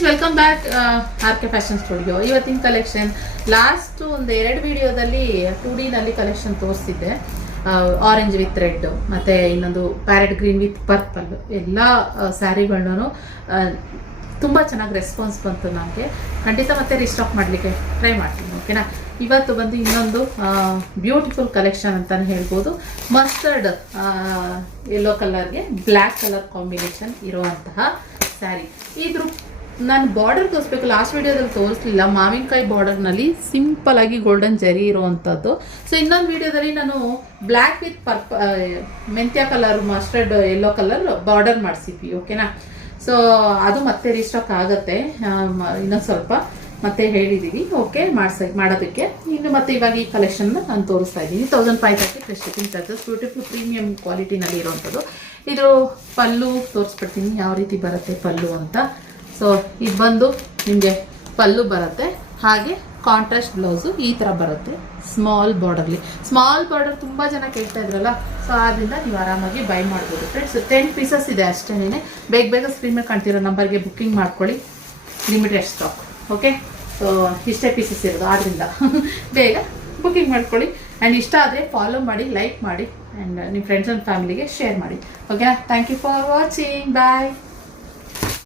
Friends, welcome back R K fashion studio. ಇವತ್ತಿನ collection last ಒಂದು 2 ವಿಡಿಯೋದಲ್ಲಿ 2D ನಲ್ಲಿ ಕಲೆಕ್ಷನ್ ತೋರಿಸಿದ್ದೆ. ಆರೆಂಜ್ ವಿತ್ ರೆಡ್ ಮತ್ತೆ ಇನ್ನೊಂದು ಪ್ಯಾರೆಟ್ ಗ್ರೀನ್ ವಿತ್ ಪರ್ಪಲ್ ಎಲ್ಲ ಸ್ಯಾರಿಗಳನ್ನು ತುಂಬ ಚೆನ್ನಾಗಿ ರೆಸ್ಪಾನ್ಸ್ ಬಂತು. ನನಗೆ ಖಂಡಿತ ಮತ್ತೆ ರೀಸ್ಟಾಕ್ ಮಾಡಲಿಕ್ಕೆ ಟ್ರೈ ಮಾಡ್ತೀನಿ. ಓಕೆನಾ. ಇವತ್ತು ಬಂದು ಇನ್ನೊಂದು ಬ್ಯೂಟಿಫುಲ್ ಕಲೆಕ್ಷನ್ ಅಂತಲೇ ಹೇಳ್ಬೋದು. ಮಸ್ಟರ್ಡ್ ಯೆಲ್ಲೋ ಕಲರ್ಗೆ ಬ್ಲ್ಯಾಕ್ ಕಲರ್ ಕಾಂಬಿನೇಷನ್ ಇರುವಂತಹ ಸ್ಯಾರಿ. ಇದ್ರ ನಾನು ಬಾರ್ಡರ್ ತೋರಿಸ್ಬೇಕು, ಲಾಸ್ಟ್ ವಿಡಿಯೋದಲ್ಲಿ ತೋರಿಸ್ಲಿಲ್ಲ. ಮಾವಿನಕಾಯಿ ಬಾರ್ಡರ್ನಲ್ಲಿ ಸಿಂಪಲ್ ಆಗಿ ಗೋಲ್ಡನ್ ಜರಿ ಇರುವಂಥದ್ದು. ಸೊ ಇನ್ನೊಂದು ವಿಡಿಯೋದಲ್ಲಿ ನಾನು ಬ್ಲ್ಯಾಕ್ ವಿತ್ ಮೆಂತ್ಯ colour mustard yellow colour border ಮಾಡಿಸಿದ್ವಿ. ಓಕೆನಾ. ಸೊ ಅದು ಮತ್ತೆ ರೀಸ್ಟಾಕ್ ಆಗುತ್ತೆ ಇನ್ನೊಂದು ಸ್ವಲ್ಪ, ಮತ್ತೆ ಹೇಳಿದ್ದೀವಿ. ಓಕೆ ಮಾಡೋದಕ್ಕೆ ಇನ್ನು ಮತ್ತೆ ಇವಾಗ ಈ ಕಲೆಕ್ಷನ್ ನಾನು ತೋರಿಸ್ತಾ ಇದ್ದೀನಿ. 1530 plus shipping charges. Beautiful premium ಕ್ವಾಲಿಟಿನಲ್ಲಿ ಇರುವಂಥದ್ದು. ಇದು ಪಲ್ಲು ತೋರಿಸ್ಬಿಡ್ತೀನಿ ಯಾವ ರೀತಿ ಬರುತ್ತೆ ಪಲ್ಲು ಅಂತ. ಸೊ ಇದು ಬಂದು ನಿಮಗೆ ಪಲ್ಲು ಬರುತ್ತೆ, ಹಾಗೆ ಕಾಂಟ್ರಾಸ್ಟ್ ಬ್ಲೌಸು ಈ ಥರ ಬರುತ್ತೆ. ಸ್ಮಾಲ್ ಬಾರ್ಡರ್ಲಿ, ಸ್ಮಾಲ್ ಬಾರ್ಡರ್ ತುಂಬ ಜನ ಕೇಳ್ತಾ ಇದ್ರಲ್ಲ, ಸೊ ಆದ್ದರಿಂದ ನೀವು ಆರಾಮಾಗಿ ಬೈ ಮಾಡ್ಬೋದು ಫ್ರೆಂಡ್ಸ್. 10 ಪೀಸಸ್ ಇದೆ ಅಷ್ಟೇನೆ. ಬೇಗ ಸ್ಕ್ರೀನ್ ಮೇಲೆ ಕಾಣ್ತಿರೋ ನಂಬರ್ಗೆ ಬುಕ್ಕಿಂಗ್ ಮಾಡ್ಕೊಳ್ಳಿ. Limited stock. ಓಕೆ. ಸೊ ಇಷ್ಟೇ ಪೀಸಸ್ ಇರೋದು, ಆದ್ದರಿಂದ ಬೇಗ ಬುಕ್ಕಿಂಗ್ ಮಾಡ್ಕೊಳ್ಳಿ. ಆ್ಯಂಡ್ ಇಷ್ಟ ಆದರೆ ಫಾಲೋ ಮಾಡಿ, ಲೈಕ್ ಮಾಡಿ, ಆ್ಯಂಡ್ ನಿಮ್ಮ ಫ್ರೆಂಡ್ಸ್ ಆ್ಯಂಡ್ ಫ್ಯಾಮಿಲಿಗೆ ಶೇರ್ ಮಾಡಿ. ಓಕೆನಾ. Thank you for watching. Bye.